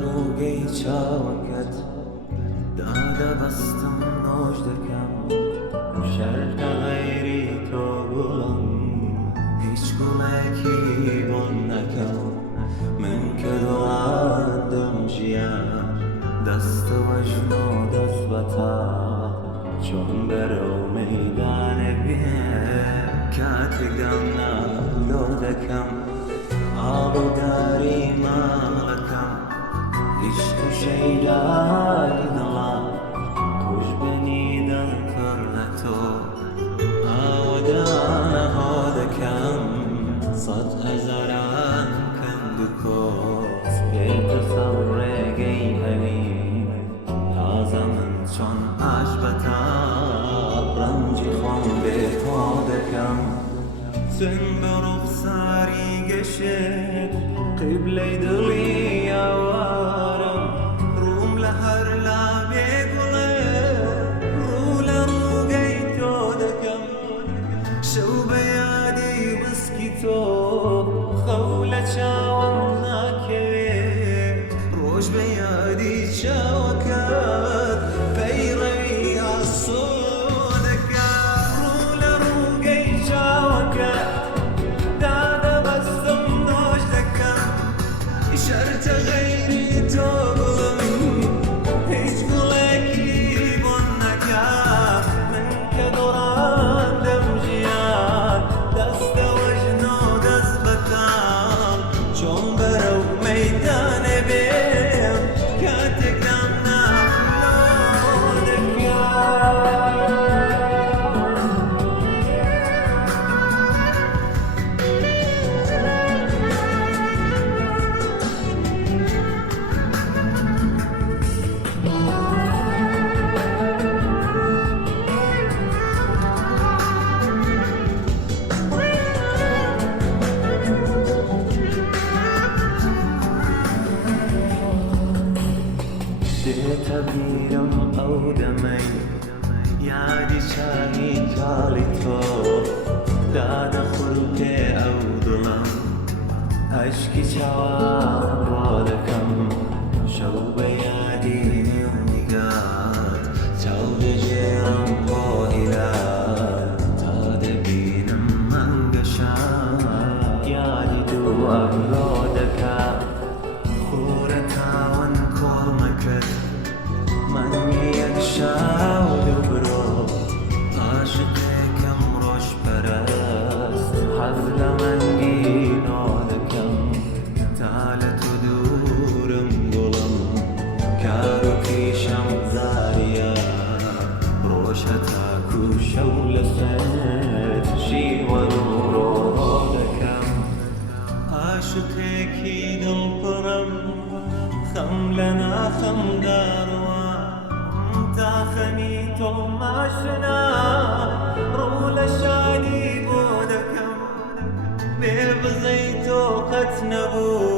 ڕووگەی چاوەکەت دادەبەستم نۆش دەکەم شەرتە غەیری تۆ گوڵم هیچ گوڵێکی بۆن نەکەم من کە دۆڵاندم ژیان دەستەوە ژنۆ دەست بەتاق چۆن بەرەو مەیدانێ بێ کاتێک دەمنا لۆ دەکەم ئاڵوداری ماڵەکەم عیشق و شەیدای دڵم خوشبەنی دەکڕ لە تۆ ئاوەدانە هۆ دەکەم سەد هەزاران کەند و کۆس بێتە سەر ڕێگەی هەوی تازە من چۆن ئاش بەتاق ڕەنجی خۆم بێ تۆ دەکەم سن بە ڕوخساری گەشت قیبلەی دڵی ئاوارم ڕووم لە هەر لامێ گوڵێ ڕوو لە ڕووگەی تۆ دەکەم شەو بە یادی مسکی تۆ خەو لە چاوم ناکەوێت ڕۆژ بە یادی چاوەکەت پەیڕەوی ئاسۆ دەکەم ڕوو لە ڕووگەی چاوەکەت دادەبەستم نۆش دەکەم شەرتە غەیری تۆ گوڵم هیچ گوڵێکی بۆن نەکەم من کە دۆڕاندەم ژیان دەستەوە ژنۆ دەست بەتاڵ چۆن بەرەو مەیدانێ بێم کاتێک دەمنا لۆ دەکەم دێتە بیرم ئەو دەمەی یادی چاوی کاڵی تۆ دادەخورتێ ئەو دڵم عەشقی چاوان ڕۆ دەکەم شەو بە یادی نێو نیگات چاو دەژێڕم بۆ هیلال تا دەبینم مەنگە شام یادی دوو ئەمڕۆ دەکەم خورە تاوان کۆڵمەکەت مەنگی یەک شاو دووبرۆ عاشقێکم ڕۆژپەرست حەز لە مەنگی نۆ دەکەم تا لە تۆ دوورم گوڵم کار و کیشەم زاریە ڕۆژ هەتاکو شەو لەسەر شیوەن و ڕۆ دەکەم عاشقێکی دڵپڕم خەم لە ناخەمداڕوە تا خەمی تۆ ماشنا ڕوو لە شادی بۆ دەکەم بێ بزەی تۆ قەت نەبوو